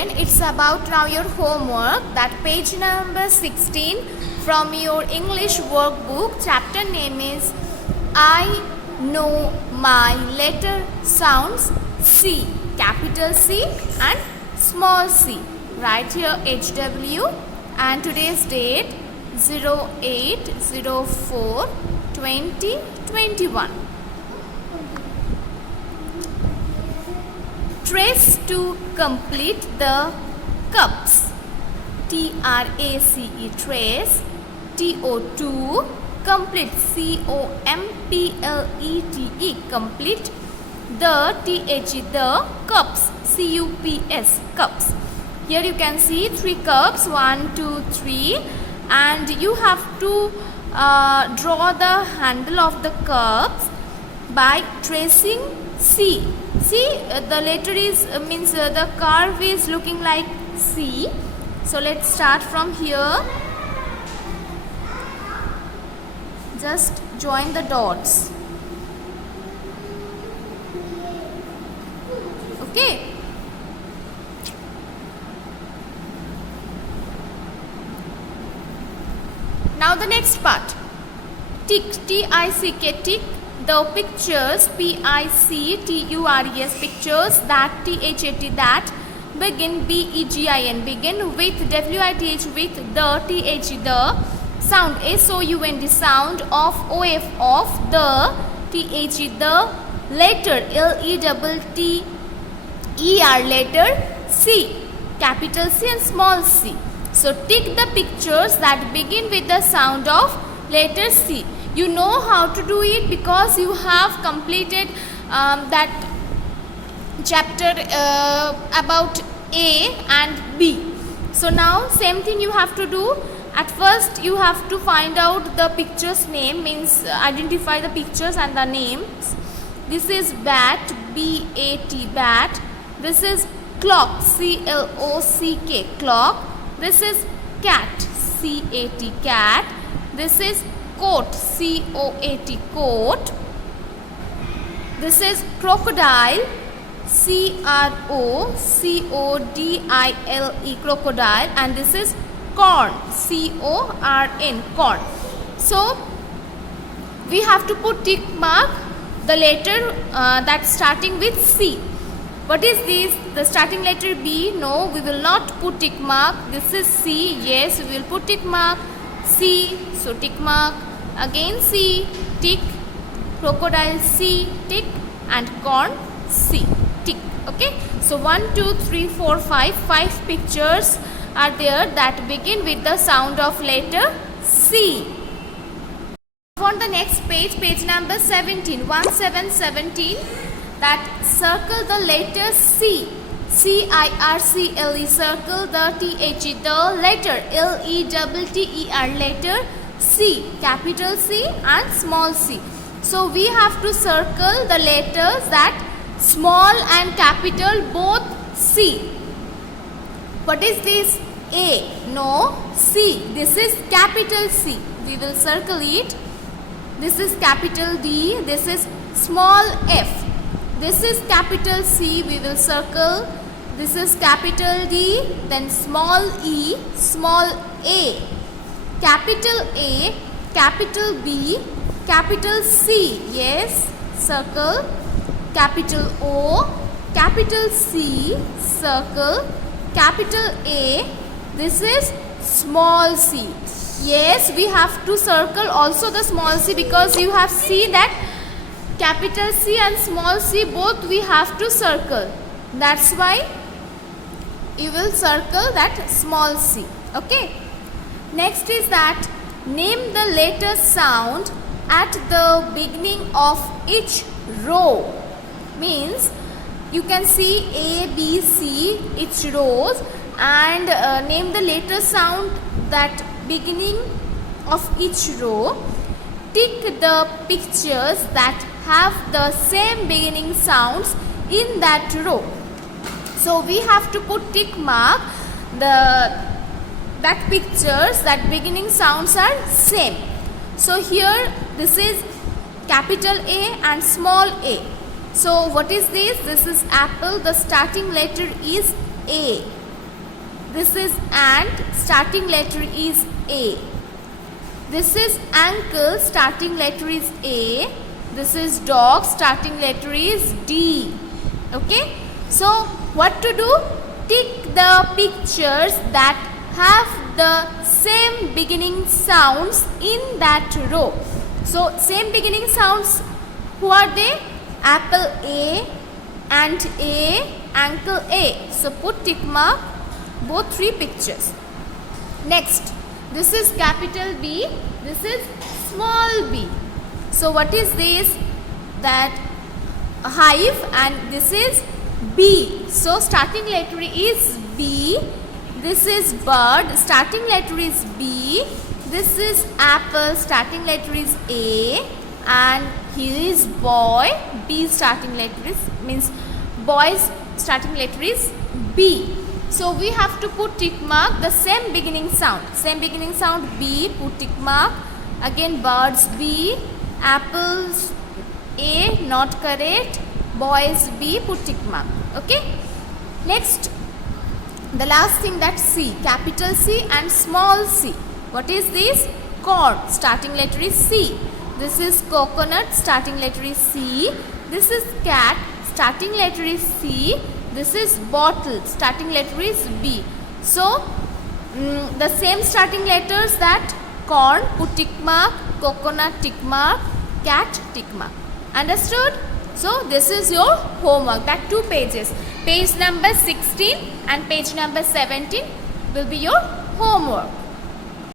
children, it's about now your homework, that page number 16 from your English workbook. Chapter name is I know my letter sounds C, capital C and small c. Write here HW and today's date 08/04/2021. Trace to complete the cups. TRACE, trace. TO2, complete. COMPLETE, complete. The, the, cups. CUPS, cups. Here you can see 3 cups, 1, 2, 3, and you have to draw the handle of the cups by tracing C. See, the letter is means the curve is looking like C. So let's start from here. Just join the dots. Okay. Now the next part. Tick, TICK, tick. The pictures, PICTURES, pictures that, THAT, that, begin, BEGIN, begin with, WITH, with, the, TH, the, sound, SOUND, sound, of, of, the, TH, the, letter, LETTER, letter, C, capital C and small c. So tick the pictures that begin with the sound of letter C. You know how to do it because you have completed that chapter about A and B. So now same thing you have to do. At first you have to find out the picture's name, means identify the pictures and the names. This is bat, BAT, bat. This is clock, CLOCK, clock. This is cat, CAT, cat. This is coat, COAT, coat. This is crocodile, CROCODILE, crocodile. And this is corn, CORN, corn. So we have to put tick mark the letter that's starting with C. What is this? The starting letter B? No, we will not put tick mark. This is C. Yes, we will put tick mark. C. So tick mark. Again C. Tick. Crocodile C. Tick. And corn C. Tick. Okay. So 1, 2, 3, 4, 5. 5 pictures are there that begin with the sound of letter C. On the next page, page number 17. 17. That circle the letter C. CIRCLE, circle the TH, the letter, LETTER, letter C, capital C and small c. So we have to circle the letters that small and capital both C. What is this? A? No, C. This is capital C. We will circle it. This is capital D. This is small f. This is capital C, we will circle. This is capital D, then small e, small a. Capital A, capital B, capital C. Yes, circle. Capital O, capital C, circle. Capital A, this is small c. Yes, we have to circle also the small c because you have seen that capital C and small c both we have to circle. That's why you will circle that small c. Okay. Next is that name the letter sound at the beginning of each row. Means you can see A, B, C, each rows, and name the letter sound that beginning of each row. Tick the pictures that have the same beginning sounds in that row. So we have to put tick mark that pictures that beginning sounds are same. So here this is capital A and small a. So what is this? This is apple. The starting letter is A. This is ant, starting letter is A. This is ankle, starting letter is A. This is dog, starting letter is D. Okay. So what to do? Tick the pictures that have the same beginning sounds in that row. So same beginning sounds, who are they? Apple A, ant A, ankle A. So put tick mark both three pictures. Next, this is capital B, this is small b. So what is this? That hive, and this is B. So starting letter is B. This is bird, starting letter is B. This is apple, starting letter is A. And here is boy, B starting letter is, means boy's starting letter is B. So we have to put tick mark the same beginning sound. Same beginning sound B, put tick mark. Again birds B, apples A, not correct. Boys B, put tick mark. Okay. Next, the last thing, that C, capital C and small c. What is this? Corn, starting letter is C. This is coconut, starting letter is C. This is cat, starting letter is C. This is bottle, starting letter is B. So the same starting letters, that corn, put tick mark, coconut tick mark, cat tick mark. Understood? So this is your homework, that 2 pages. Page number 16 and page number 17 will be your homework.